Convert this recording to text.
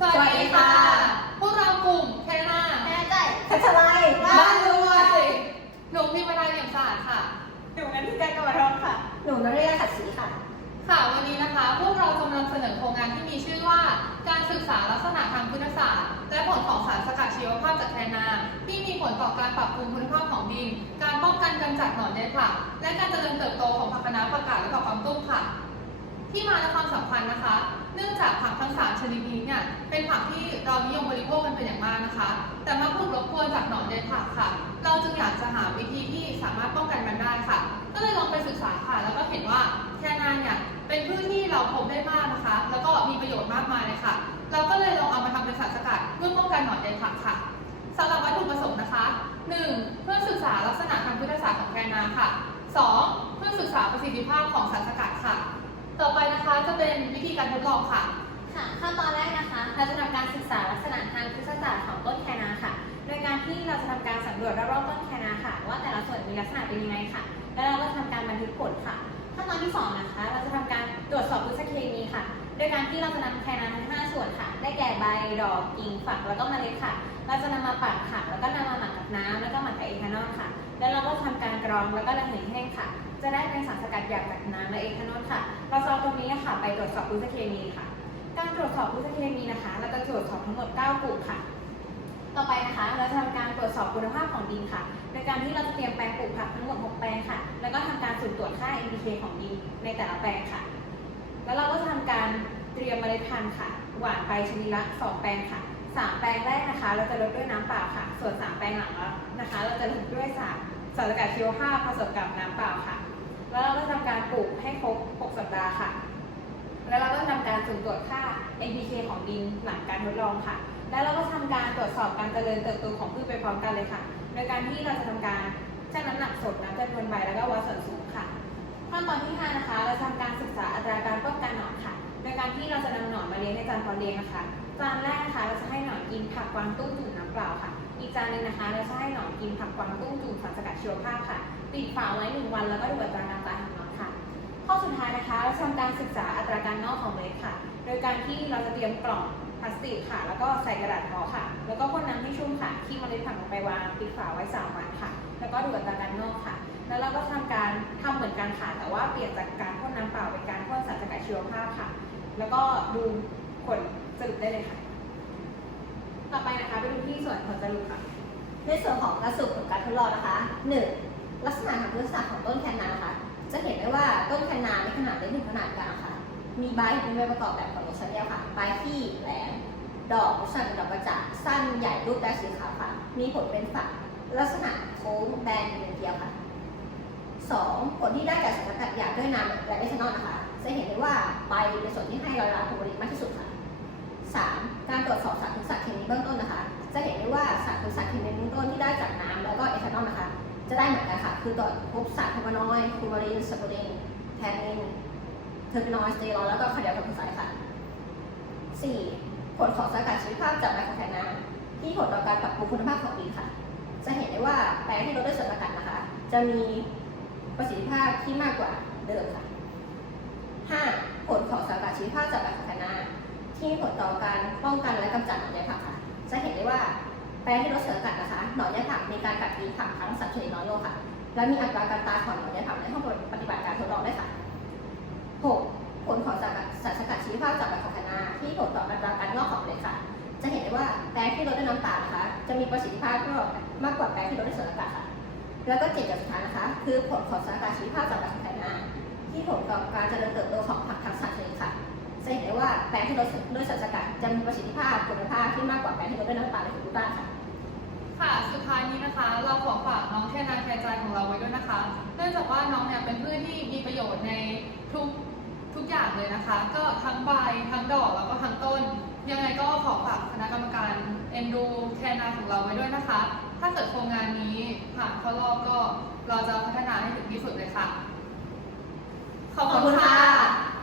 สวัสดีค่ะ พวกเรากลุ่มแคนาแม่ไก่คัชไลบ้านรวยหนูพิมพ์นาเยี่ยมศาสตร์ค่ะ หนูนันทิการกำมะทองค่ะ หนูนเรียขัดศรีค่ะ ค่ะ วันนี้นะคะ พวกเรากำลังเสนอโครงงานที่มีชื่อว่า การศึกษาลักษณะทางคุณศาสตร์ และผลของสารสกัดชีวภาพจากแคนาที่มีผลต่อการปรับปรุงคุณภาพของดิน การป้องกันกำจัดหนอนในผักและการเจริญเติบโตของผักคะน้าผักกาดและผักกวางตุ้งค่ะ ที่มาและความสำคัญนะคะ เนื่องจากผักทั้งสามชนิดนี้เนี่ยเป็นผักที่เรานิยมบริโภคกันเป็นอย่างมากนะคะ แต่มักถูกรบกวนจากหนอนในผักค่ะ เราจึงอยากจะหาวิธีที่สามารถป้องกันมันได้ค่ะ ก็เลยลองไปศึกษาค่ะ แล้วก็เห็นว่าแคนาเนี่ยเป็นพืชที่เราพบได้มากนะคะ แล้วก็มีประโยชน์มากมายเลยค่ะ เราก็เลยลองเอามาทำเป็นสารสกัดเพื่อป้องกันหนอนในผักค่ะสำหรับวัตถุประสงค์นะคะ 1. เพื่อศึกษาลักษณะทางพืชศาสตร์ของแคนาค่ะ 2. เพื่อศึกษาประสิทธิภาพของสารสกัด ต่อไปนะคะจะเป็นวิธีการทดลองค่ะ ค่ะขั้นตอนแรกนะคะเราจะทำการศึกษาลักษณะทางพฤกษศาสตร์ของต้นแคนาค่ะ โดยการที่เราจะทำการสำรวจรอบๆต้นแคนาค่ะ ว่าแต่ละส่วนมีลักษณะเป็นยังไงค่ะ แล้วเราก็จะทำการบันทึกผลค่ะ ขั้นตอนที่สองนะคะ เราจะทำการตรวจสอบพฤกษเคมีค่ะ โดยการที่เราจะนำแคนาทั้ง 5 ส่วนค่ะ ได้แก่ใบ ดอก กิ่ง ฝัก แล้วก็เมล็ดค่ะ เราจะนำมาปั่นค่ะ แล้วก็นำมาหมักกับน้ำแล้วก็หมักกับเอทานอลค่ะ แล้วเราก็ทำการกรองแล้วก็ระเหยแห้งค่ะ จะได้เป็นสารสกัดหยาบจากน้ำและเอทานอลค่ะ เราจะเอาตรงนี้ค่ะ ไปตรวจสอบพฤกษเคมีค่ะ การตรวจสอบพฤกษเคมีนะคะ เราจะตรวจสอบทั้งหมด 9 กลุ่มค่ะ ต่อไปนะคะ เราจะทำการตรวจสอบคุณภาพของดินค่ะ โดยการที่เราจะเตรียมแปลงปลูกผักทั้งหมด 6 แปลงค่ะ แล้วก็ทำการสุ่มตรวจค่า NPK ของดินในแต่ละแปลงค่ะ แล้วเราก็จะทำการเตรียมเมล็ดพันธุ์ค่ะ หว่านไปชนิดละ 2 แปลงค่ะ3แปลงแรกนะคะ เราจะลดด้วยน้ำเปล่าค่ะ ส่วน3แปลงหลังนะคะ เราจะลดด้วยสารสารสกัดชีวภาพผสมกับน้ำเปล่าค่ะ ปลูกให้ครบ 6 สัปดาห์ค่ะ แล้วเราก็ทำการสุ่มตรวจค่า NPK ของดินหลังการทดลองค่ะ แล้วเราก็ทำการตรวจสอบการเจริญเติบโตของพืชไปพร้อมกันเลยค่ะ โดยการที่เราจะทำการชั่งน้ำหนักสดน้ำจำนวนใบแล้วก็วัดส่วนสูงค่ะขั้นตอนที่ 5 นะคะ เราทำการศึกษาอัตราการป้องกันหนอนค่ะ โดยการที่เราจะนำหนอนมาเลี้ยงในจานเพาะเลี้ยงนะคะ จานแรกนะคะเราจะให้หนอนกินผักกวางตุ้งจุ่มน้ำเปล่าค่ะ อีกจานหนึ่งนะคะ เราจะให้หนอนกินผักกวางตุ้งจุ่มสารสกัดชีวภาพค่ะปิดฝาไว้หนึ่งวันแล้วก็ดูอัตราการตายของหนอน ข้อสุดท้ายนะคะเราทำการศึกษาอัตราการงอกของเมล็ดค่ะ โดยการที่เราจะเตรียมกล่องพลาสติกค่ะ แล้วก็ใส่กระดาษห่อค่ะ แล้วก็พ่นน้ำให้ชุ่มค่ะ ที่เมล็ดผักลงไปวางปิดฝาไว้3วันค่ะ แล้วก็ดูอัตราการงอกค่ะ แล้วเราก็ทำการทำเหมือนกันค่ะ แต่ว่าเปลี่ยนจากการพ่นน้ำเปล่าเป็นการพ่นสารสกัดชีวภาพค่ะ แล้วก็ดูผลสรุปได้เลยค่ะ ต่อไปนะคะไปดูที่ส่วนผลสรุปค่ะ ในส่วนของการสรุปผลการทดลองนะคะ 1. ลักษณะทางพฤกษศาสตร์ของต้นแคนนานะคะ จะเห็นได้ว่าต้นแคนนามีขนาดเล็กถึงขนาดกลางค่ะ มีใบเป็นใบประกอบแบบของนกชาแนลค่ะ ใบที่แหลม ดอกลักษณะเป็นดอกกระจาดสั้นใหญ่รูปได้สีขาวค่ะ มีผลเป็นฝักลักษณะโค้งแบนเป็นเกลียวค่ะ 2. ผลที่ได้จากสารกัดหยาบด้วยน้ำและเอทานอลนะคะ จะเห็นได้ว่าใบเป็นส่วนที่ให้รอยร้าวของผลิตมากที่สุดค่ะ 3. การตรวจสอบสารพิษสัตว์เคมีเบื้องต้นนะคะ จะเห็นได้ว่าสารพิษสัตว์เคมีเบื้องต้นที่ได้จากน้ำแล้วก็เอทานอลนะคะ จะได้เหมือนกันค่ะ คือตรวจพบสารคาร์บอนอยด์คูมารินสปูรินแทนนินเทอร์นอยด์สเตียรอยแล้วก็คาร์ดิโอคาร์บอนไซค่ะ 4. ผลของสารกัดชีวภาพจากไมโครแทนนาที่ผลต่อการปรับปรุงคุณภาพของดินค่ะ จะเห็นได้ว่าแปลงที่ลดด้วยสารสกัดนะคะ จะมีประสิทธิภาพที่มากกว่าเดิมค่ะ 5. ผลของสารกัดชีวภาพจากไมโครแทนนาที่มีผลต่อการป้องกันและกำจัดหนอนใยผักค่ะ จะเห็นได้ว่าแปลงที่ลดสารกัดนะคะ หนอนใยผักมีการกัดกินผักทั้งสัตว์ชนิดน้อยลงค่ะ และมีอัตราการตายของหนอนใยผักในห้องปฏิบัติการทดลองได้ค่ะ 6. ผลของสารสารสกัดชีวภาพจากไมโครแคนาที่ผลต่ออัตราการงอกของเมล็ดค่ะ จะเห็นได้ว่าแปลงที่ลดด้วยน้ำเปล่านะคะ จะมีประสิทธิภาพก็มากกว่าแปลงที่ลดด้วยสารสกัดค่ะ แล้วก็เจ็ดกับสุดท้ายนะคะ คือผลของสารสกัดชีวภาพจากไมโครแคนาที่ผลต่อการเจริญเติบโตของผักทั้งสัตว์ชนิดค่ะจะเห็นได้ว่าแปลงที่ลดด้วยสารสกัดจะมีประสิทธิภาพคุณภาพที่มากกว่าแปลงที่ลดด้วยน้ำตาลในทุกด้านค่ะ ค่ะ สุดท้ายนี้นะคะ เราขอฝากน้องแค่นาแครใจของเราไว้ด้วยนะคะ เนื่องจากว่าน้องเนี่ยเป็นพืชที่มีประโยชน์ในทุกทุกอย่างเลยนะคะ ก็ทั้งใบทั้งดอกแล้วก็ทั้งต้น ยังไงก็ขอฝากคณะกรรมการเอ็นดูแคนาของเราไว้ด้วยนะคะ ถ้าเกิดโครงงานนี้ผ่านเข้ารอบก็เราจะพัฒนาให้ถึงที่สุดเลยค่ะ ขอบคุณค่ะ